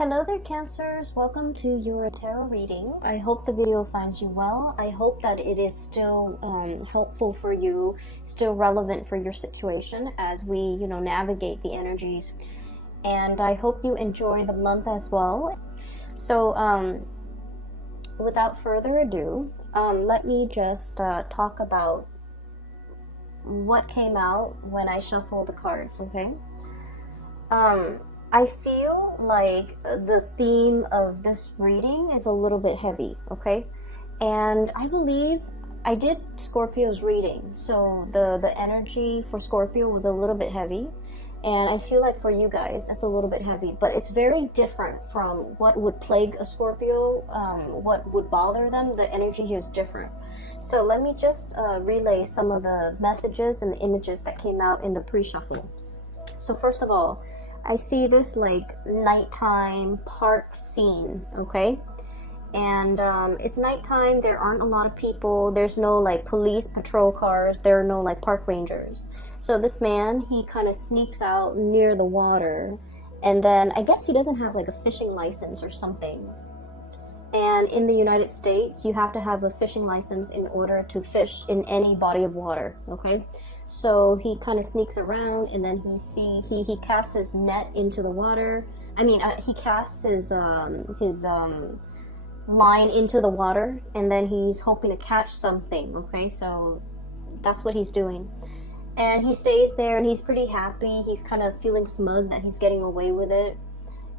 Hello there, Cancers. Welcome to your tarot reading. I hope the video finds you well. I hope that it is still helpful for you, still relevant for your situation as we, navigate the energies. And I hope you enjoy the month as well. So, without further ado, let me just talk about what came out when I shuffled the cards, okay? I feel like the theme of this reading is a little bit heavy, okay? And I believe I did Scorpio's reading, so the energy for Scorpio was a little bit heavy. And I feel like for you guys, it's a little bit heavy, but it's very different from what would plague a Scorpio, what would bother them. The energy here is different. So let me just relay some of the messages and the images that came out in the pre-shuffle. So first of all, I see this like nighttime park scene, okay? And it's nighttime, there aren't a lot of people, there's no like police patrol cars, there are no like park rangers. So this man, he kind of sneaks out near the water, and then I guess he doesn't have like a fishing license or something. And in the United States, you have to have a fishing license in order to fish in any body of water, okay? So he kind of sneaks around, and then he casts his net into the water. He casts his line into the water, and then he's hoping to catch something, okay? So that's what he's doing. And he stays there, and he's pretty happy. He's kind of feeling smug that he's getting away with it.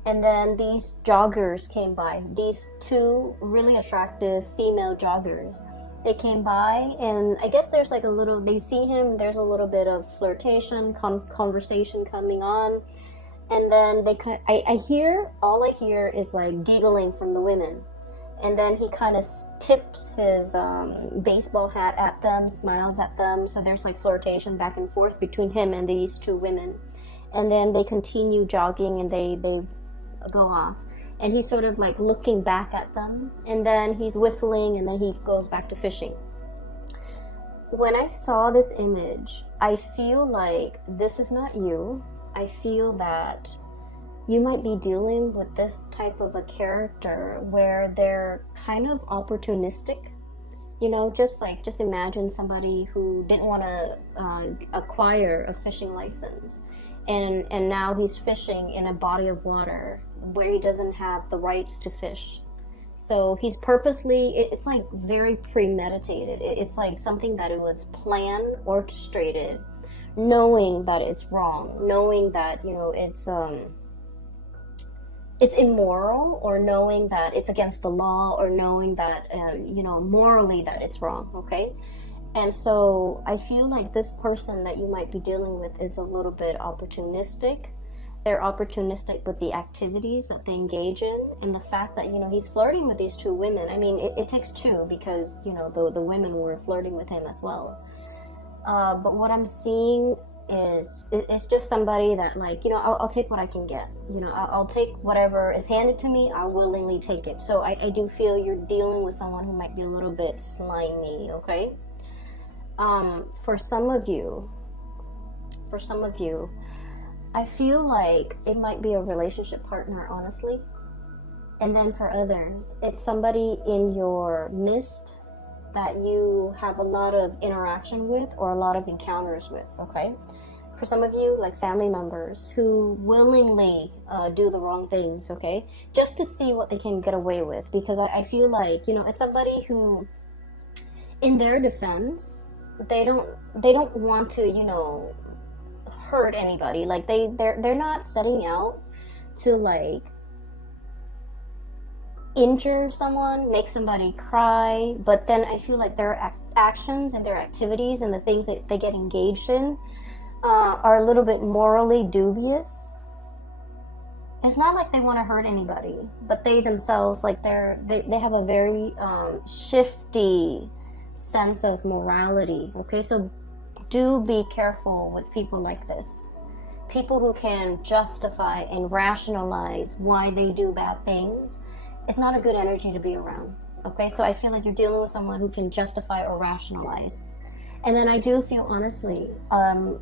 And then these joggers came by. These two really attractive female joggers. They came by, and I guess there's like they see him, there's a little bit of flirtation, conversation coming on. And then all I hear is like giggling from the women. And then he kind of tips his baseball hat at them, smiles at them. So there's like flirtation back and forth between him and these two women. And then they continue jogging, and they go off. And he's sort of like looking back at them, and then he's whistling, and then he goes back to fishing. When I saw this image, I feel like this is not you. I feel that you might be dealing with this type of a character where they're kind of opportunistic. Just imagine somebody who didn't want to acquire a fishing license, and now he's fishing in a body of water where he doesn't have the rights to fish. So he's purposely, it's like very premeditated. It's like something that it was planned, orchestrated, knowing that it's wrong, knowing that, it's immoral, or knowing that it's against the law, or knowing that, morally that it's wrong, okay? And so I feel like this person that you might be dealing with is a little bit opportunistic. They're opportunistic with the activities that they engage in, and the fact that, he's flirting with these two women. I mean, it takes two, because, the women were flirting with him as well. But what I'm seeing is it's just somebody that, like, I'll take what I can get. I'll take whatever is handed to me. I'll willingly take it. So I do feel you're dealing with someone who might be a little bit slimy, okay? For some of you, I feel like it might be a relationship partner, honestly. And then for others, it's somebody in your midst that you have a lot of interaction with, or a lot of encounters with, okay? For some of you, like family members who willingly do the wrong things, okay? Just to see what they can get away with. Because I feel like, it's somebody who, in their defense, they don't want to, hurt anybody. Like they're not setting out to like injure someone, make somebody cry, but then I feel like their actions and their activities and the things that they get engaged in are a little bit morally dubious. It's not like they want to hurt anybody, but they themselves, like they have a very shifty sense of morality, okay? So do be careful with people like this. People who can justify and rationalize why they do bad things. It's not a good energy to be around, okay? So I feel like you're dealing with someone who can justify or rationalize. And then I do feel, honestly,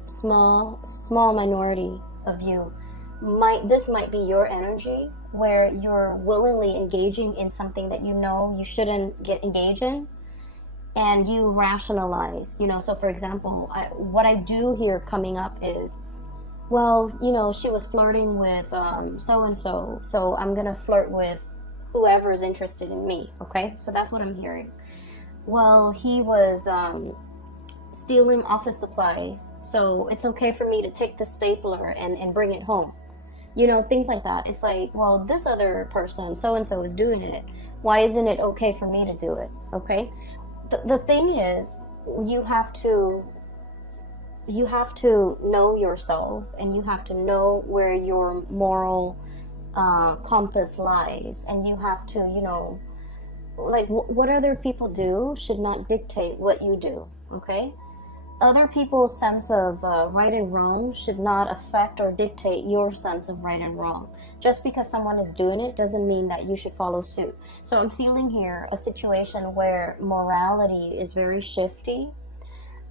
small minority of you this might be your energy where you're willingly engaging in something that you know you shouldn't get engaged in, and you rationalize, so for example, what I do here coming up is, well, she was flirting with so and so, so I'm gonna flirt with whoever is interested in me. Okay, so that's what I'm hearing. Well, he was stealing office supplies, so it's okay for me to take the stapler and bring it home. Things like that. It's like, well, this other person, so and so, is doing it. Why isn't it okay for me to do it? Okay, the thing is, you have to know yourself, and you have to know where your moral compass lies, and you have to, like, what other people do should not dictate what you do. Okay, other people's sense of right and wrong should not affect or dictate your sense of right and wrong. Just because someone is doing it doesn't mean that you should follow suit. So I'm feeling here a situation where morality is very shifty.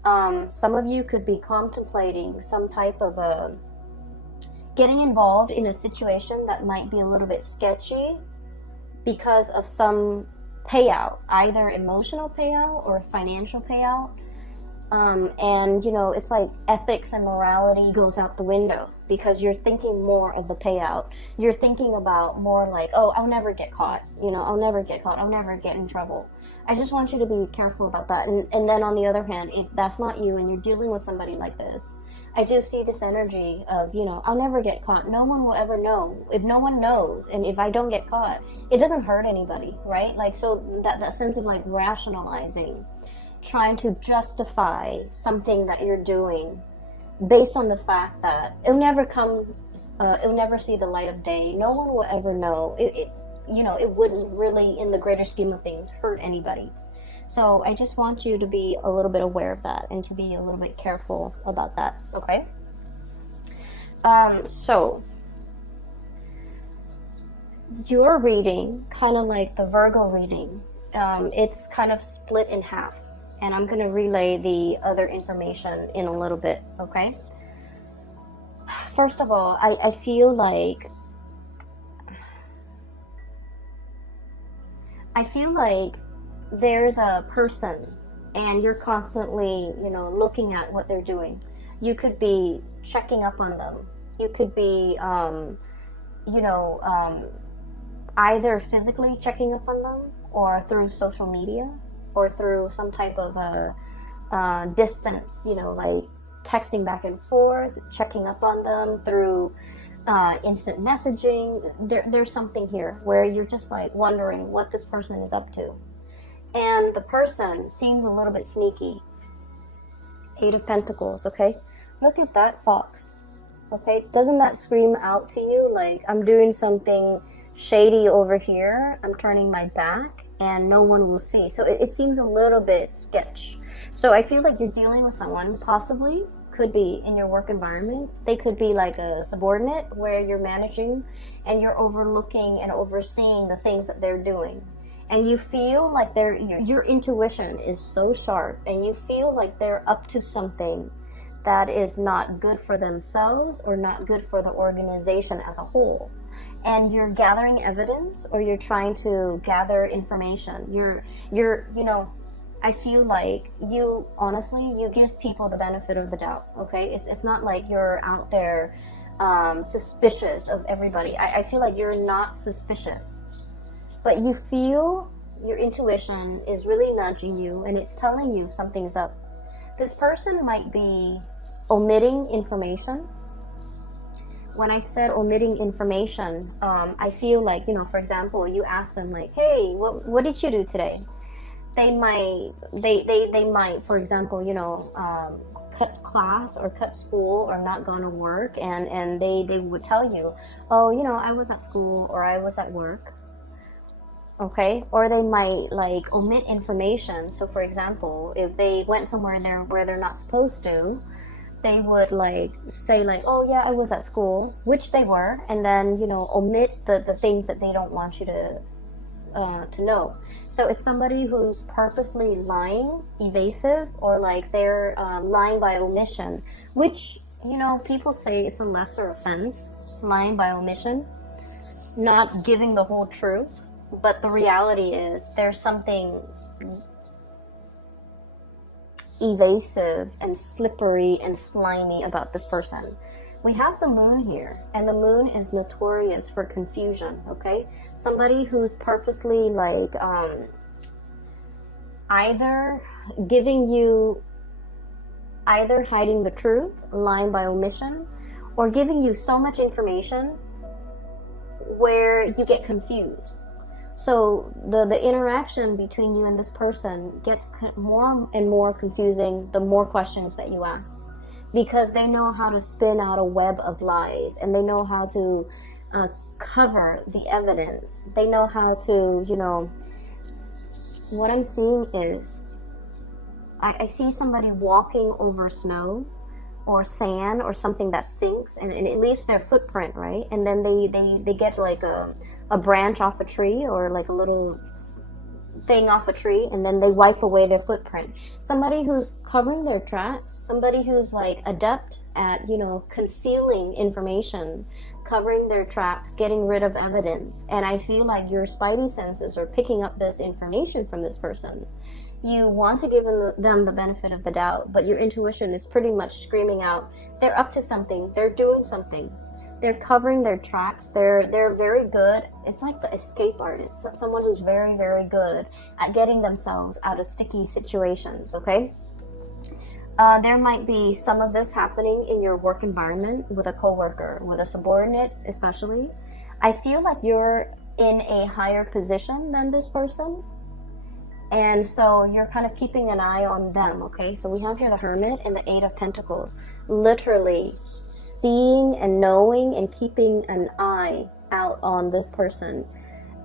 Some of you could be contemplating some type of getting involved in a situation that might be a little bit sketchy because of some payout, either emotional payout or financial payout. And it's like ethics and morality goes out the window because you're thinking more of the payout. You're thinking about more like, oh, I'll never get caught. I'll never get caught. I'll never get in trouble. I just want you to be careful about that. And then on the other hand, if that's not you and you're dealing with somebody like this, I do see this energy of, I'll never get caught. No one will ever know. If no one knows, and if I don't get caught, it doesn't hurt anybody, right? Like, so that sense of like rationalizing, trying to justify something that you're doing based on the fact that it'll never see the light of day. No one will ever know. It wouldn't really, in the greater scheme of things, hurt anybody. So I just want you to be a little bit aware of that and to be a little bit careful about that. Okay. So your reading, kind of like the Virgo reading, it's kind of split in half. And I'm going to relay the other information in a little bit, okay? First of all, I feel like there's a person and you're constantly, looking at what they're doing. You could be checking up on them. You could be, either physically checking up on them or through social media, or through some type of distance, like texting back and forth, checking up on them through instant messaging. There's something here where you're just like wondering what this person is up to. And the person seems a little bit sneaky. 8 of Pentacles, okay? Look at that fox, okay? Doesn't that scream out to you like, I'm doing something shady over here, I'm turning my back, and no one will see. So it seems a little bit sketch. So I feel like you're dealing with someone, possibly, could be in your work environment. They could be like a subordinate where you're managing and you're overlooking and overseeing the things that they're doing. And you feel like your intuition is so sharp, and you feel like they're up to something that is not good for themselves or not good for the organization as a whole. And you're gathering evidence, or you're trying to gather information. I feel like you, honestly, you give people the benefit of the doubt, okay? It's not like you're out there suspicious of everybody. I feel like you're not suspicious, but you feel your intuition is really nudging you, and it's telling you something's up. This person might be omitting information. When I said omitting information, I feel like, for example, you ask them like, hey, what did you do today? They might, for example, cut class or cut school or not gone to work, and they would tell you, oh, I was at school or I was at work. Okay, or they might like omit information. So for example, if they went somewhere where they're not supposed to, they would like say like, oh yeah, I was at school, which they were, and then omit the things that they don't want you to know. So it's somebody who's purposely lying, evasive, or like they're lying by omission, which people say it's a lesser offense. lying by omission, not giving the whole truth. But the reality is there's something evasive and slippery and slimy about this person. We have the moon here, and the moon is notorious for confusion, okay? Somebody who's purposely like either hiding the truth, lying by omission, or giving you so much information where you get confused. So the interaction between you and this person gets more and more confusing the more questions that you ask, because they know how to spin out a web of lies, and they know how to cover the evidence. They know how to, what I'm seeing is I see somebody walking over snow or sand or something that sinks, and it leaves their footprint, right? And then they get like a branch off a tree, or like a little thing off a tree, and then they wipe away their footprint. Somebody who's covering their tracks, somebody who's like adept at, concealing information, covering their tracks, getting rid of evidence. And I feel like your spidey senses are picking up this information from this person. You want to give them the benefit of the doubt, but your intuition is pretty much screaming out, they're up to something, they're doing something. They're covering their tracks. They're very good. It's like the escape artist, someone who's very, very good at getting themselves out of sticky situations, okay? There might be some of this happening in your work environment with a coworker, with a subordinate especially. I feel like you're in a higher position than this person, and so you're kind of keeping an eye on them, okay? So we have here the Hermit and the Eight of Pentacles, literally seeing and knowing and keeping an eye out on this person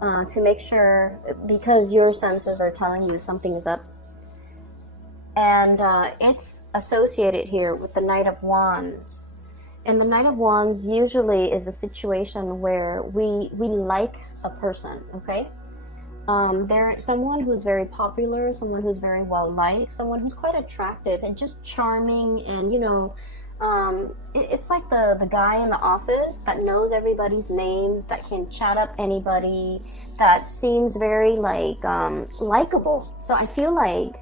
to make sure, because your senses are telling you something is up. And it's associated here with the Knight of Wands. And the Knight of Wands usually is a situation where we like a person, okay? They're someone who's very popular, someone who's very well liked, someone who's quite attractive and just charming, and it's like the guy in the office that knows everybody's names, that can chat up anybody, that seems very likable. So I feel like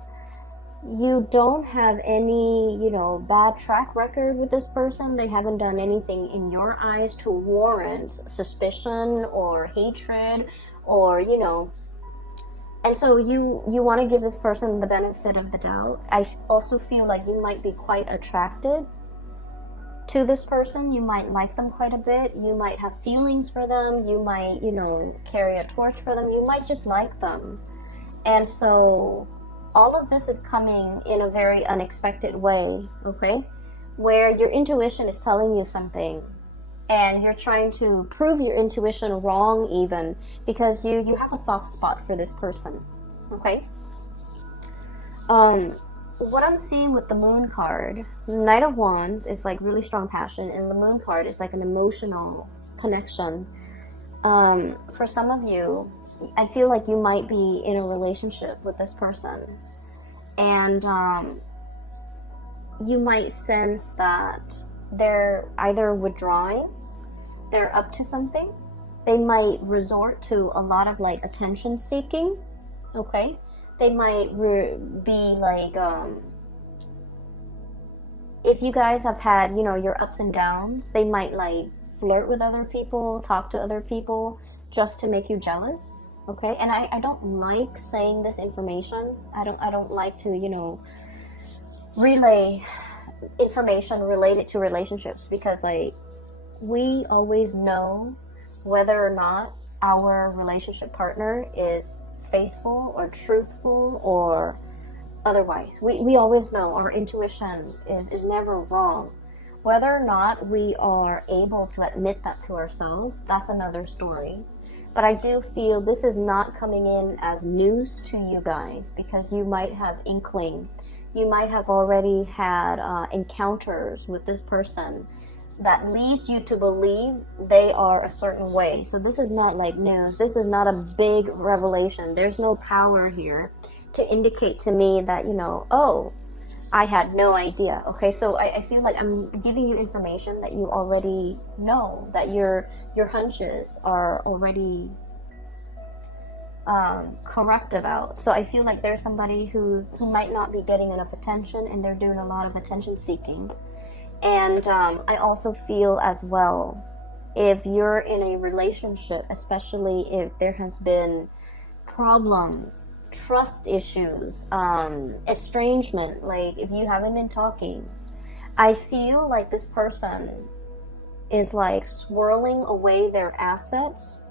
you don't have any, bad track record with this person. They haven't done anything in your eyes to warrant suspicion or hatred, or, and so you want to give this person the benefit of the doubt. I also feel like you might be quite attracted to this person. You might like them quite a bit. You might have feelings for them. You might, carry a torch for them. You might just like them. And so all of this is coming in a very unexpected way, okay? Where your intuition is telling you something, and you're trying to prove your intuition wrong even, because you have a soft spot for this person, okay? What I'm seeing with the Moon card, Knight of Wands is like really strong passion, and the Moon card is like an emotional connection. For some of you, I feel like you might be in a relationship with this person, and you might sense that they're either withdrawing, they're up to something, they might resort to a lot of like attention seeking, okay? They might be like, if you guys have had, your ups and downs, they might like flirt with other people, talk to other people just to make you jealous, okay? And I don't like saying this information. I don't like to, relay information related to relationships, because like we always know whether or not our relationship partner is faithful or truthful or otherwise. We always know. Our intuition is never wrong. Whether or not we are able to admit that to ourselves, that's another story. But I do feel this is not coming in as news to you guys, because you might have inkling. You might have already had encounters with this person that leads you to believe they are a certain way. So this is not like news. This is not a big revelation. There's no tower here to indicate to me that, I had no idea. Okay, so I feel like I'm giving you information that you already know, that your hunches are already correct about. So I feel like there's somebody who might not be getting enough attention, and they're doing a lot of attention seeking. And I also feel as well, if you're in a relationship, especially if there has been problems, trust issues, estrangement, like if you haven't been talking, I feel like this person is like swirling away their assets,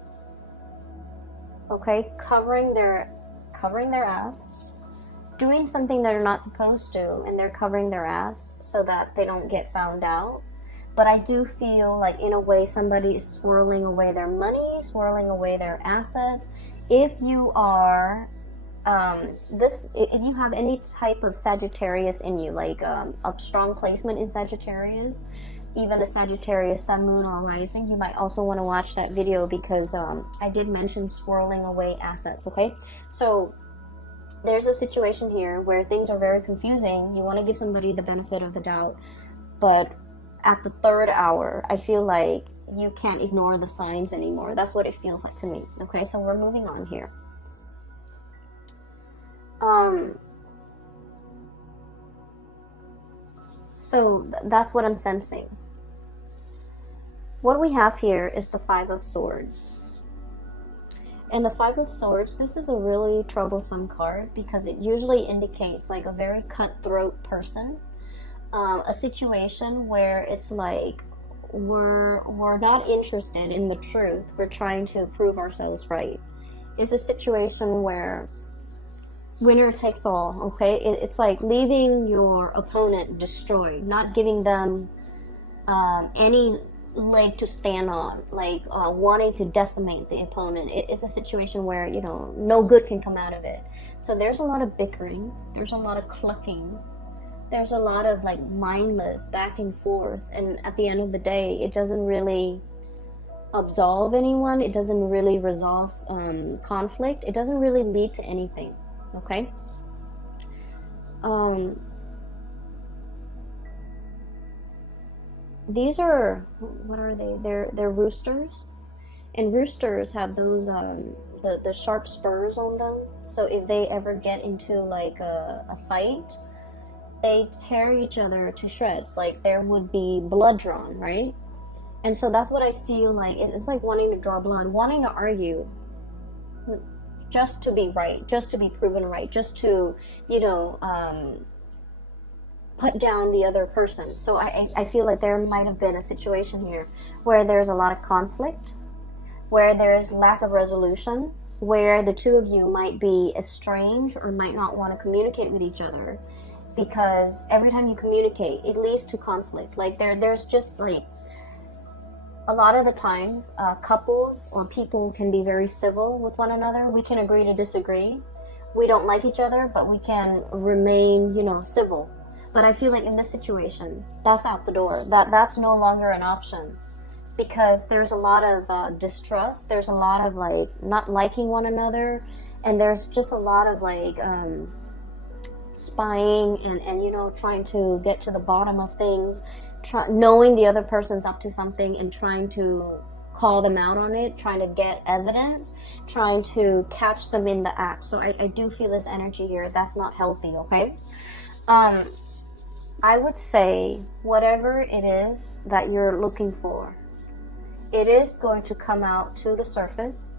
okay, covering their ass, doing something they're not supposed to, and they're covering their ass so that they don't get found out. But I do feel like, in a way, somebody is swirling away their money, swirling away their assets. If you are if you have any type of Sagittarius in you, like a strong placement in Sagittarius, even a Sagittarius sun, moon, or rising, you might also want to watch that video, because I did mention swirling away assets. Okay, so there's a situation here where things are very confusing. You want to give somebody the benefit of the doubt, but at the third hour, I feel like you can't ignore the signs anymore. That's what it feels like to me. Okay, so we're moving on here. So that's what I'm sensing. What we have here is the Five of Swords. And the Five of Swords, this is a really troublesome card, because it usually indicates like a very cutthroat person. A situation where it's like we're not interested in the truth. We're trying to prove ourselves right. It's a situation where winner takes all, okay? It's like leaving your opponent destroyed, not giving them any leg to stand on, like wanting to decimate the opponent. It's a situation where, you know, no good can come out of it. So there's a lot of bickering, there's a lot of clucking, there's a lot of like mindless back and forth, and at the end of the day, it doesn't really absolve anyone. It doesn't really resolve conflict. It doesn't really lead to anything. Okay. These are, what are they? They're roosters, and roosters have those the sharp spurs on them. So if they ever get into like a fight, they tear each other to shreds. Like there would be blood drawn, right? And so that's what I feel like. It's like wanting to draw blood, wanting to argue, just to be right, just to be proven right, just to, you know, put down the other person. So I feel like there might have been a situation here where there's a lot of conflict, where there's lack of resolution, where the two of you might be estranged or might not want to communicate with each other, because every time you communicate, it leads to conflict. Like there's just like, a lot of the times, couples or people can be very civil with one another. We can agree to disagree. We don't like each other, but we can remain, you know, civil. But I feel like in this situation, that's out the door. That's no longer an option, because there's a lot of distrust. There's a lot of like not liking one another, and there's just a lot of like spying and you know, trying to get to the bottom of things. Knowing the other person's up to something and trying to call them out on it, trying to get evidence, trying to catch them in the act. So I do feel this energy here. That's not healthy, okay? I would say whatever it is that you're looking for, it is going to come out to the surface.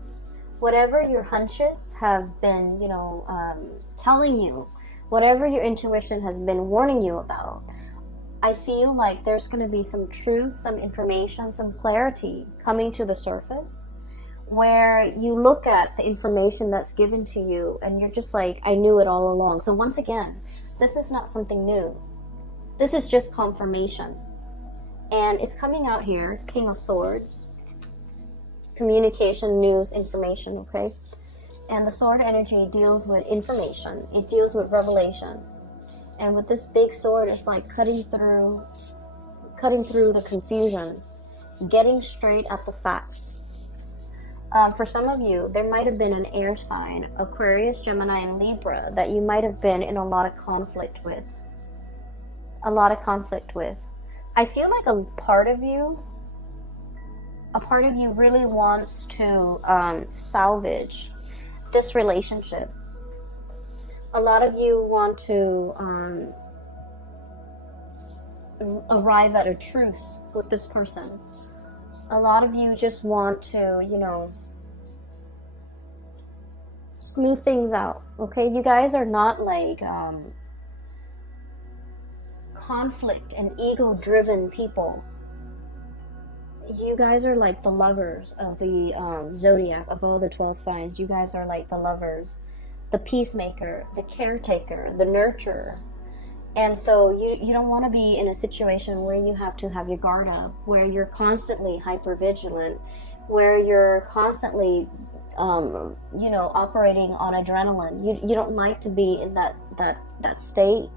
Whatever your hunches have been, you know, telling you, whatever your intuition has been warning you about, I feel like there's going to be some truth, some information, some clarity coming to the surface, where you look at the information that's given to you and you're just like, I knew it all along. So once again, this is not something new. This is just confirmation. And it's coming out here, King of Swords, communication, news, information, okay? And the sword energy deals with information. It deals with revelation. And with this big sword, it's like cutting through the confusion, getting straight at the facts. For some of you, there might have been an air sign, Aquarius, Gemini, and Libra, that you might have been in a lot of conflict with. a lot of conflict with. I feel like a part of you really wants to salvage this relationship. A lot of you want to arrive at a truce with this person. A lot of you just want to, you know, smooth things out, okay? You guys are not like conflict and ego-driven people. You guys are like the lovers of the zodiac, of all the 12 signs. You guys are like the lovers, the peacemaker, the caretaker, the nurturer. And so you don't want to be in a situation where you have to have your guard up, where you're constantly hyper-vigilant, where you're constantly you know, operating on adrenaline. You don't like to be in that state.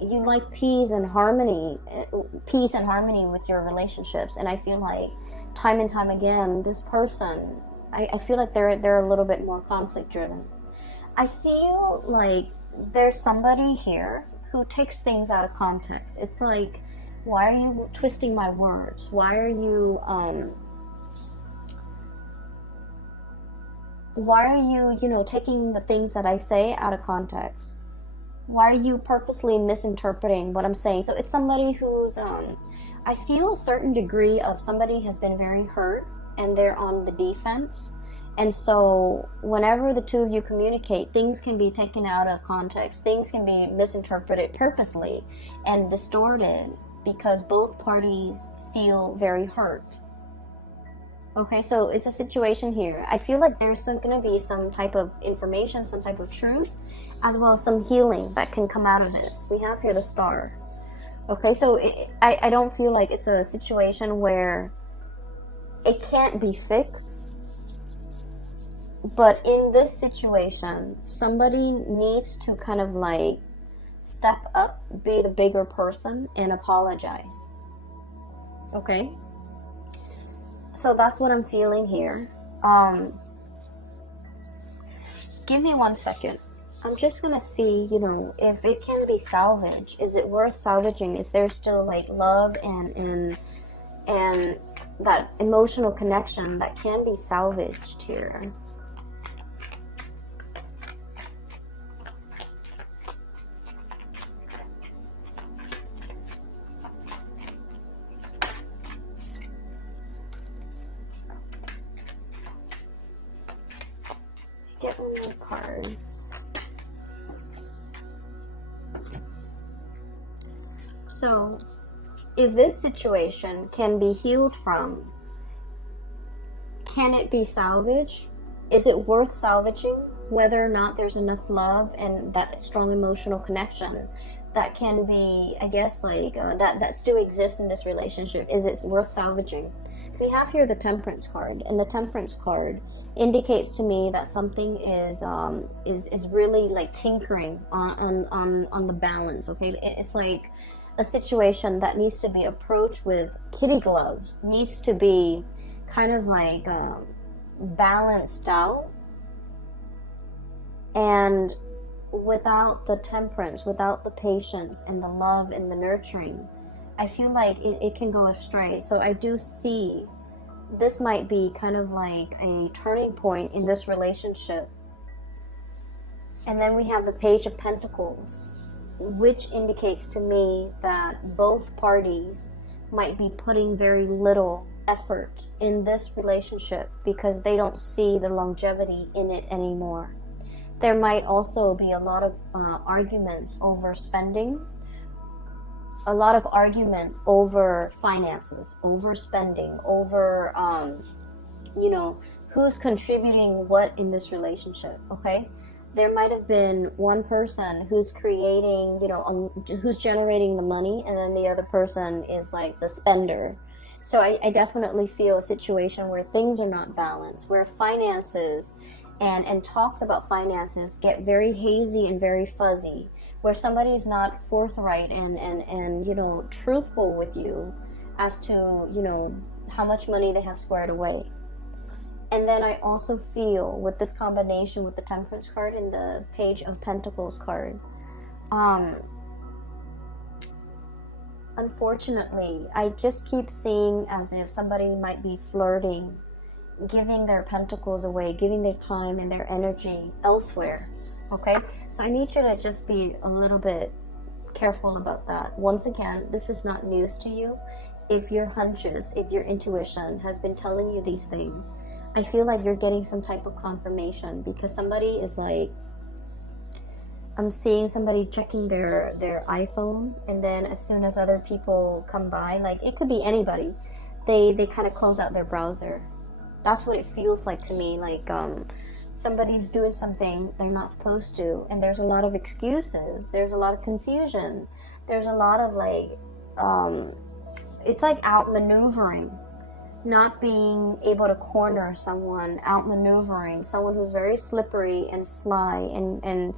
You like peace and harmony with your relationships. And I feel like time and time again, this person, I feel like they're a little bit more conflict driven. I feel like there's somebody here who takes things out of context. It's like, why are you twisting my words? Why are you you know, taking the things that I say out of context? Why are you purposely misinterpreting what I'm saying? So it's somebody who's I feel a certain degree of somebody has been very hurt and they're on the defense. And so whenever the two of you communicate, things can be taken out of context. Things can be misinterpreted purposely and distorted because both parties feel very hurt. Okay, so it's a situation here. I feel like there's going to be some type of information, some type of truth, as well as some healing that can come out of this. We have here the Star. Okay, so I don't feel like it's a situation where it can't be fixed. But in this situation, somebody needs to kind of like step up, be the bigger person, and apologize. Okay? So that's what I'm feeling here. Give me 1 second. I'm just gonna see, you know, if it can be salvaged. Is it worth salvaging? Is there still like love and that emotional connection that can be salvaged here? Get one more card. So, if this situation can be healed from, can it be salvaged? Is it worth salvaging? Whether or not there's enough love and that strong emotional connection that can be, I guess, like that still exists in this relationship. Is it worth salvaging? We have here the Temperance card, and the Temperance card indicates to me that something is really like tinkering on the balance. Okay, it's like a situation that needs to be approached with kitty gloves, needs to be kind of like balanced out. And without the temperance, without the patience and the love and the nurturing, I feel like it can go astray. So I do see this might be kind of like a turning point in this relationship. And then we have the Page of Pentacles, which indicates to me that both parties might be putting very little effort in this relationship because they don't see the longevity in it anymore. There might also be a lot of arguments over spending, a lot of arguments over finances, over spending, over, you know, who's contributing what in this relationship, okay? There might have been one person who's creating, you know, who's generating the money, and then the other person is like the spender. So I definitely feel a situation where things are not balanced, where finances and talks about finances get very hazy and very fuzzy, where somebody is not forthright and you know, truthful with you as to, you know, how much money they have squared away. And then I also feel with this combination with the Temperance card and the Page of Pentacles card, Unfortunately, I just keep seeing as if somebody might be flirting, giving their pentacles away, giving their time and their energy elsewhere. Okay, so I need you to just be a little bit careful about that. Once again, this is not news to you. If your hunches, if your intuition has been telling you these things, I feel like you're getting some type of confirmation, because somebody is like, I'm seeing somebody checking their iPhone, and then as soon as other people come by, like it could be anybody, they kind of close out their browser. That's what it feels like to me. Like somebody's doing something they're not supposed to, and there's a lot of excuses, there's a lot of confusion, there's a lot of like it's like outmaneuvering, not being able to corner someone, outmaneuvering someone who's very slippery and sly, and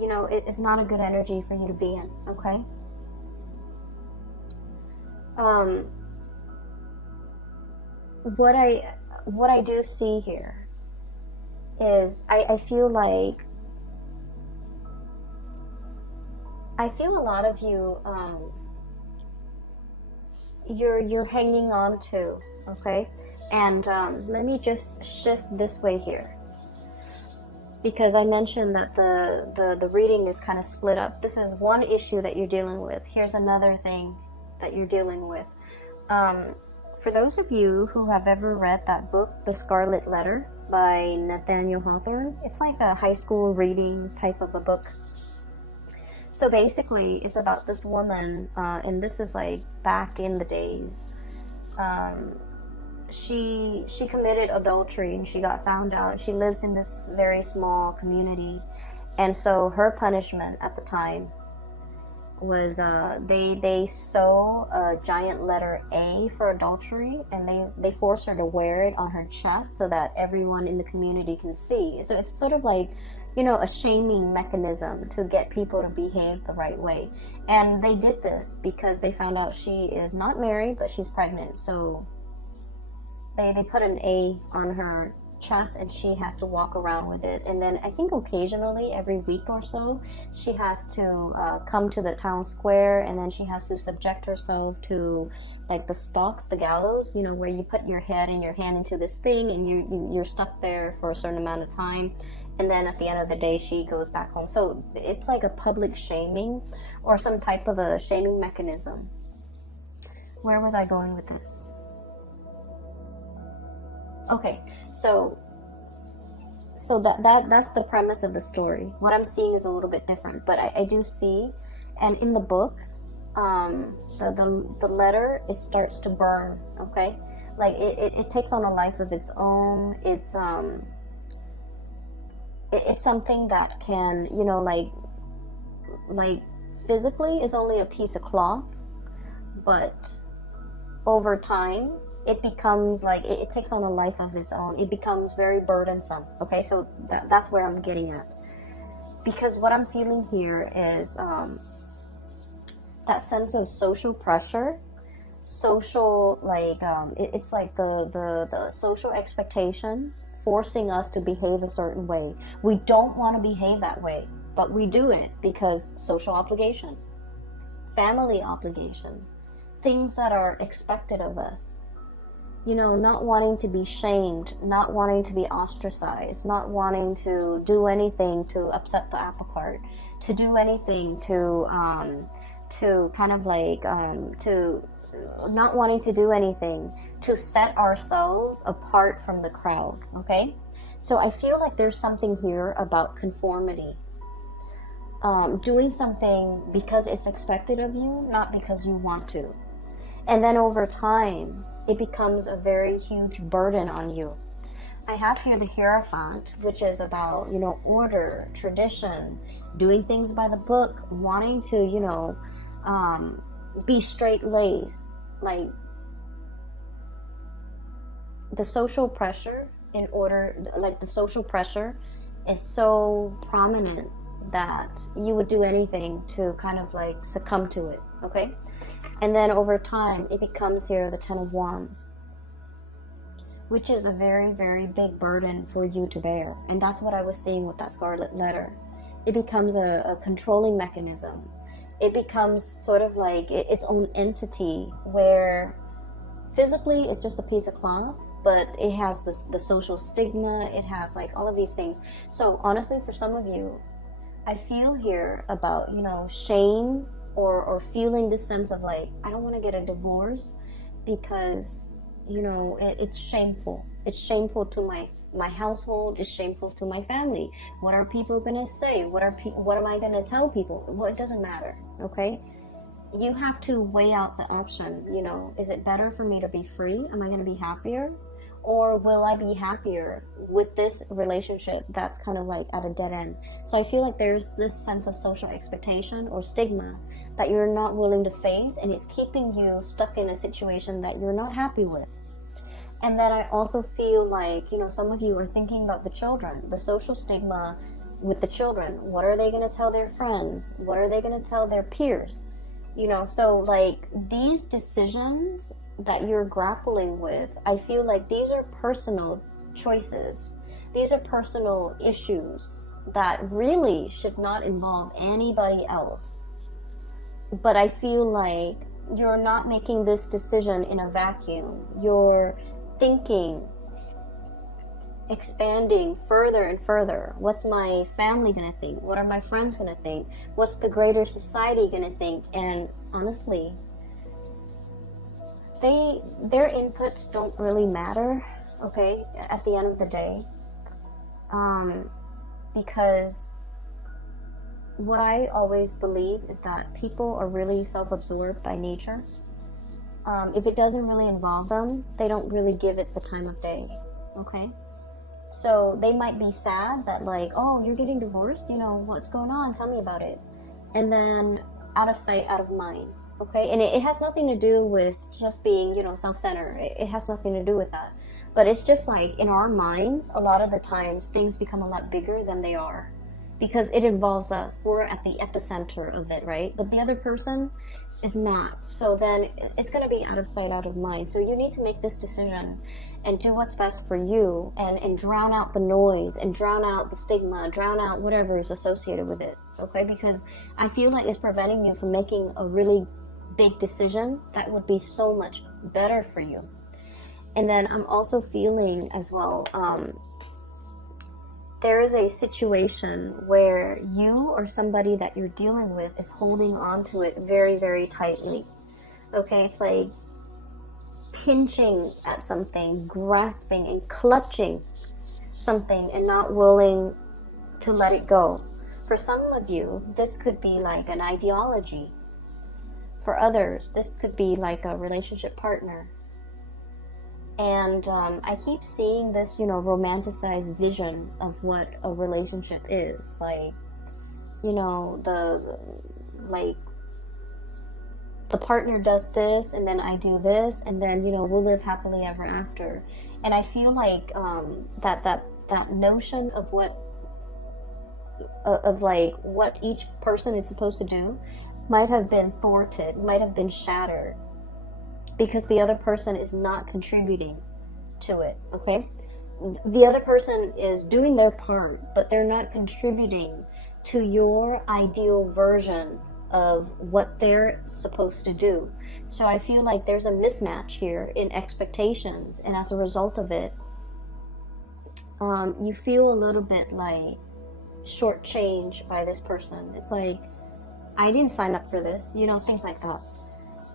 you know, it's not a good energy for you to be in. Okay. What I do see here is I feel like a lot of you you're hanging on to, okay? And let me just shift this way here, because I mentioned that the reading is kind of split up. This is one issue that you're dealing with. Here's another thing that you're dealing with. For those of you who have ever read that book, The Scarlet Letter by Nathaniel Hawthorne, it's like a high school reading type of a book. So basically, it's about this woman, and this is like back in the days. She committed adultery and she got found out. She lives in this very small community, and so her punishment at the time was they sew a giant letter A for adultery, and they force her to wear it on her chest so that everyone in the community can see. So it's sort of like, you know, a shaming mechanism to get people to behave the right way. And they did this because they found out she is not married, but she's pregnant. So they put an A on her chest, and she has to walk around with it. And then I think occasionally, every week or so, she has to come to the town square, and then she has to subject herself to like the stocks, the gallows, you know, where you put your head and your hand into this thing, and you're stuck there for a certain amount of time, and then at the end of the day she goes back home. So it's like a public shaming, or some type of a shaming mechanism. Where was I going with this? Okay, so that's the premise of the story. What I'm seeing is a little bit different, but I do see, and in the book, the letter, it starts to burn. Okay, like it takes on a life of its own. It's something that can, you know, like physically is only a piece of cloth, but over time it becomes like it takes on a life of its own. It becomes very burdensome. Okay, so that's where I'm getting at, because what I'm feeling here is that sense of social pressure, social like it's like the social expectations forcing us to behave a certain way. We don't want to behave that way, but we do it because social obligation, family obligation, things that are expected of us. You know, not wanting to be shamed, not wanting to be ostracized, not wanting to do anything to upset the apple cart, to do anything to kind of like to not wanting to do anything to set ourselves apart from the crowd. Okay, so I feel like there's something here about conformity, doing something because it's expected of you, not because you want to, and then over time it becomes a very huge burden on you. I have here the Hierophant, which is about, you know, order, tradition, doing things by the book, wanting to, you know, be straight-laced. Like the social pressure the social pressure is so prominent that you would do anything to kind of like succumb to it. Okay. And then over time, it becomes here the Ten of Wands, which is a very, very big burden for you to bear. And that's what I was seeing with that Scarlet Letter. It becomes a controlling mechanism. it becomes sort of like its own entity, where physically it's just a piece of cloth, but it has the social stigma, it has like all of these things. So honestly, for some of you, I feel here about, you know, shame, or feeling this sense of like, I don't want to get a divorce because, you know, it's shameful. It's shameful to my household. It's shameful to my family. What are people gonna say? What am I gonna tell people? Well, it doesn't matter. Okay, you have to weigh out the option. You know, is it better for me to be free? Am I gonna be happier, or will I be happier with this relationship that's kind of like at a dead end? So I feel like there's this sense of social expectation or stigma that you're not willing to face, and it's keeping you stuck in a situation that you're not happy with. And then I also feel like, you know, some of you are thinking about the children, the social stigma with the children. What are they going to tell their friends? What are they going to tell their peers? You know, so like these decisions that you're grappling with, I feel like these are personal choices. These are personal issues that really should not involve anybody else. But I feel like you're not making this decision in a vacuum. You're thinking, expanding further and further. What's my family gonna think? What are my friends gonna think? What's the greater society gonna think? And honestly, their inputs don't really matter, okay, at the end of the day. Because what I always believe is that people are really self-absorbed by nature. If it doesn't really involve them, they don't really give it the time of day, okay? So they might be sad that like, oh, you're getting divorced, you know, what's going on? Tell me about it. And then out of sight, out of mind, okay? And it has nothing to do with just being, you know, self-centered. It has nothing to do with that. But it's just like in our minds, a lot of the times things become a lot bigger than they are, because it involves us. We're at the epicenter of it, right? But the other person is not. So then it's going to be out of sight, out of mind. So you need to make this decision and do what's best for you, and drown out the noise, and drown out the stigma, drown out whatever is associated with it, okay? Because I feel like it's preventing you from making a really big decision that would be so much better for you. And then I'm also feeling as well, there is a situation where you or somebody that you're dealing with is holding on to it very, very tightly. Okay, it's like pinching at something, grasping and clutching something and not willing to let it go. For some of you, this could be like an ideology. For others, this could be like a relationship partner. And I keep seeing this, you know, romanticized vision of what a relationship is. Like, you know, the partner does this, and then I do this, and then, you know, we'll live happily ever after. And I feel like that notion of what each person is supposed to do might have been thwarted, might have been shattered, because the other person is not contributing to it, okay? The other person is doing their part, but they're not contributing to your ideal version of what they're supposed to do. So I feel like there's a mismatch here in expectations, and as a result of it, you feel a little bit like shortchanged by this person. It's like, I didn't sign up for this, you know, things like that.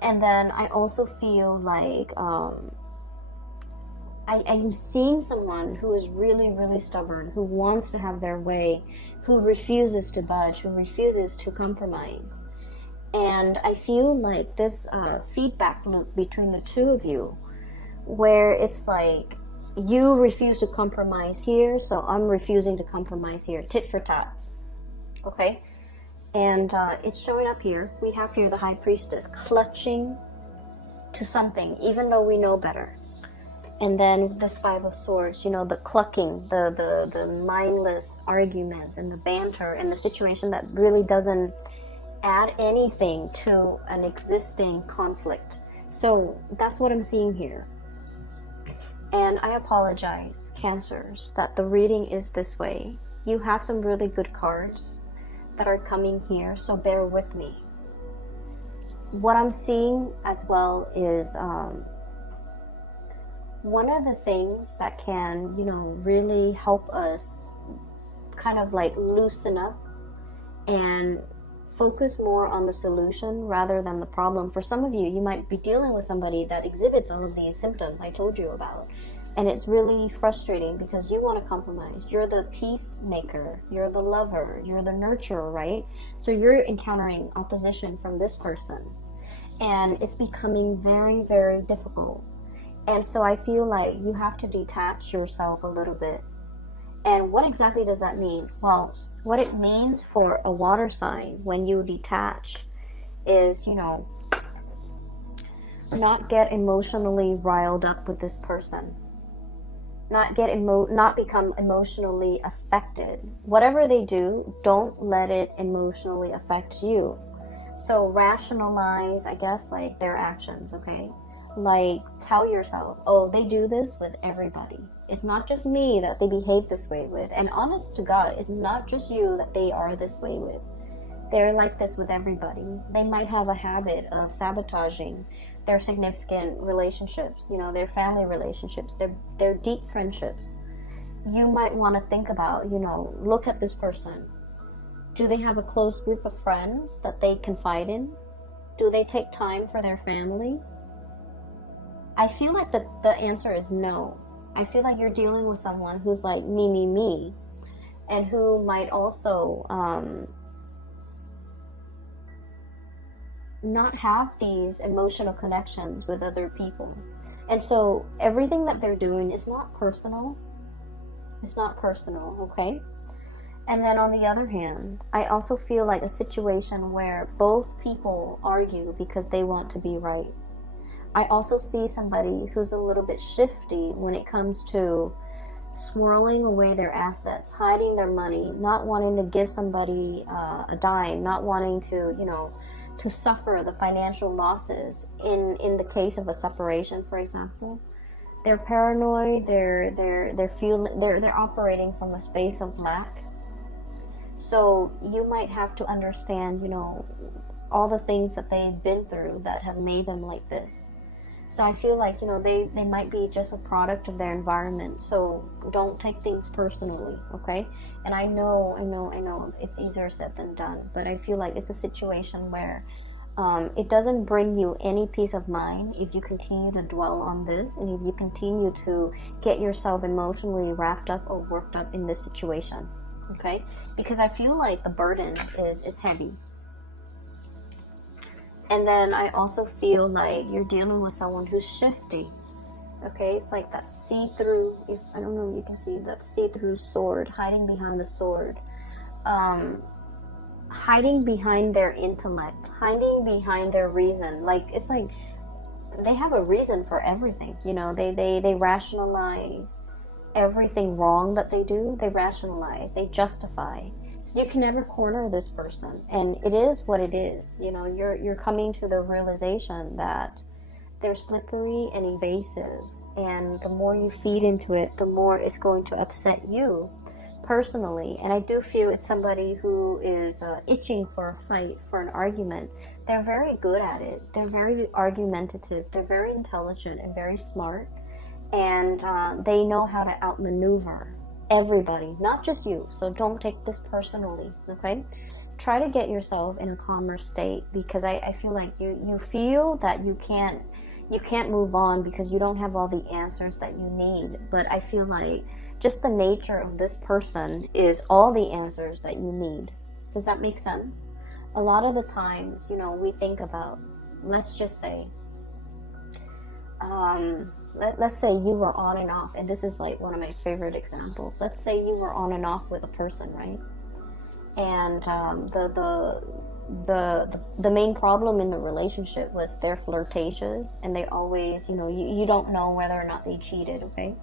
And then I also feel like I'm seeing someone who is really, really stubborn, who wants to have their way, who refuses to budge, who refuses to compromise. And I feel like this feedback loop between the two of you, where it's like, you refuse to compromise here, so I'm refusing to compromise here, tit for tat, okay? And it's showing up here. We have here the High Priestess clutching to something, even though we know better. And then this Five of Swords, you know, the clucking, the mindless arguments and the banter and the situation that really doesn't add anything to an existing conflict. So that's what I'm seeing here. And I apologize, Cancers, that the reading is this way. You have some really good cards that are coming here, so bear with me, what I'm seeing as well is one of the things that can, really help us kind of like loosen up and focus more on the solution rather than the problem. For some of you, you might be dealing with somebody that exhibits all of these symptoms I told you about. And it's really frustrating because you want to compromise. You're the peacemaker, you're the lover, you're the nurturer, right? So you're encountering opposition from this person. And it's becoming very, very difficult. And so I feel like you have to detach yourself a little bit. And what exactly does that mean? Well, what it means for a water sign when you detach is, not get emotionally riled up with this person. Not become emotionally affected. Whatever they do, don't let it emotionally affect you. So rationalize, I guess, like their actions, okay? Like tell yourself, oh, they do this with everybody. It's not just me that they behave this way with. And honest to God, it's not just you that they are this way with. They're like this with everybody. They might have a habit of sabotaging their significant relationships, their family relationships, their deep friendships. You might want to think about, look at this person. Do they have a close group of friends that they confide in? Do they take time for their family? I feel like the answer is no. I feel like you're dealing with someone who's like me, and who might also not have these emotional connections with other people. And so everything that they're doing is not personal. It's not personal, okay? And then on the other hand, I also feel like a situation where both people argue because they want to be right. I also see somebody who's a little bit shifty when it comes to swirling away their assets, hiding their money, not wanting to give somebody a dime, not wanting to, to suffer the financial losses in the case of a separation, for example. They're paranoid. They're operating from a space of lack. So you might have to understand, all the things that they've been through that have made them like this. So I feel like, they might be just a product of their environment. So don't take things personally, okay? And I know it's easier said than done, but I feel like it's a situation where it doesn't bring you any peace of mind if you continue to dwell on this, and if you continue to get yourself emotionally wrapped up or worked up in this situation, okay? Because I feel like the burden is heavy. And then I also feel like you're dealing with someone who's shifty. Okay, it's like that see-through, I don't know if you can see, that see-through sword, hiding behind the sword. Hiding behind their intellect, hiding behind their reason. Like, it's like they have a reason for everything. They rationalize everything wrong that they do. They rationalize, they justify. So you can never corner this person, and it is what it is. You're coming to the realization that they're slippery and evasive, and the more you feed into it, the more it's going to upset you personally. And I do feel it's somebody who is itching for a fight, for an argument. They're very good at it. They're very argumentative. They're very intelligent and very smart, and they know how to outmaneuver everybody, not just you. So don't take this personally, okay? Try to get yourself in a calmer state, because I feel like you feel that you can't move on because you don't have all the answers that you need. But I feel like just the nature of this person is all the answers that you need. Does that make sense? A lot of the times, we think about, let's just say, let's say you were on and off, and this is like one of my favorite examples. Let's say you were on and off with a person, right? And the main problem in the relationship was they're flirtatious, and they always, you don't know whether or not they cheated, okay?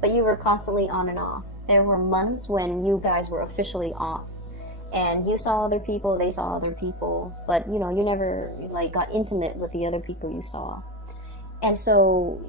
But you were constantly on and off. There were months when you guys were officially off, and you saw other people, they saw other people, but you never got intimate with the other people you saw. And so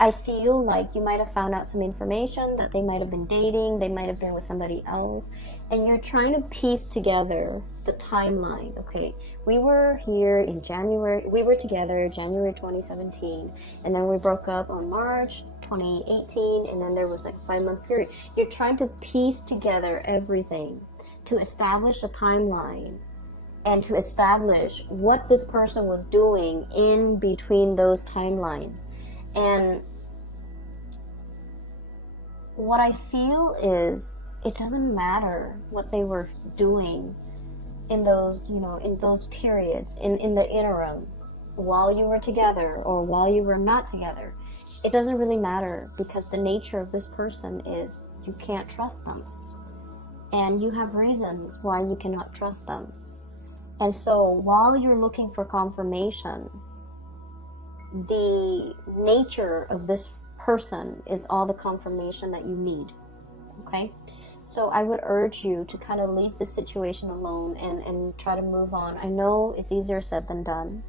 I feel like you might have found out some information that they might have been dating, they might have been with somebody else, and you're trying to piece together the timeline. Okay, we were here in January, we were together January 2017, and then we broke up on March 2018, and then there was like a 5-month period. You're trying to piece together everything to establish a timeline and to establish what this person was doing in between those timelines. And what I feel is it doesn't matter what they were doing in those, you know, in those periods, in the interim, while you were together or while you were not together. It doesn't really matter, because the nature of this person is you can't trust them. And you have reasons why you cannot trust them. And so while you're looking for confirmation, the nature of this person is all the confirmation that you need. Okay? So I would urge you to kind of leave the situation alone and try to move on. I know it's easier said than done,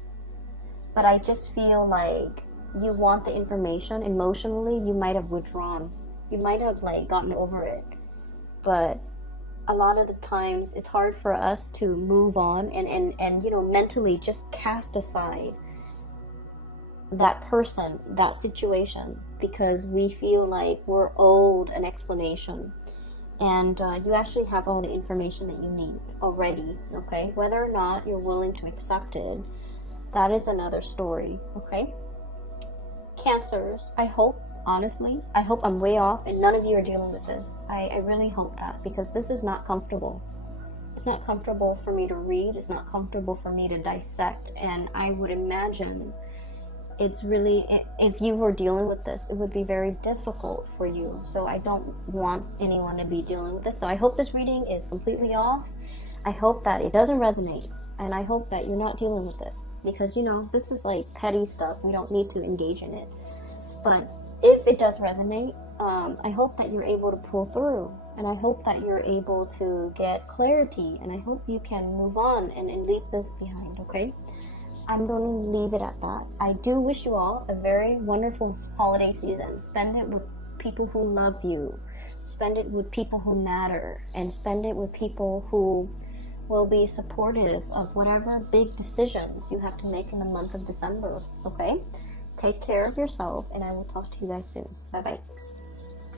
but I just feel like you want the information. Emotionally, you might have withdrawn. You might have like gotten over it. But a lot of the times it's hard for us to move on and you know, mentally just cast aside that person, that situation, because we feel like we're owed an explanation. And you actually have all the information that you need already. Okay, whether or not you're willing to accept it, that is another story. Okay, Cancers, I hope, honestly, I hope I'm way off and none of you are dealing with this. I really hope that, because this is not comfortable. It's not comfortable for me to read. It's not comfortable for me to dissect. And I would imagine it's really, if you were dealing with this, it would be very difficult for you. So I don't want anyone to be dealing with this. So I hope this reading is completely off. I hope that it doesn't resonate. And I hope that you're not dealing with this, because, you know, this is like petty stuff. We don't need to engage in it. But if it does resonate, I hope that you're able to pull through. And I hope that you're able to get clarity. And I hope you can move on and leave this behind, okay? I'm going to leave it at that. I do wish you all a very wonderful holiday season. Spend it with people who love you. Spend it with people who matter. And spend it with people who will be supportive of whatever big decisions you have to make in the month of December. Okay? Take care of yourself, and I will talk to you guys soon. Bye-bye.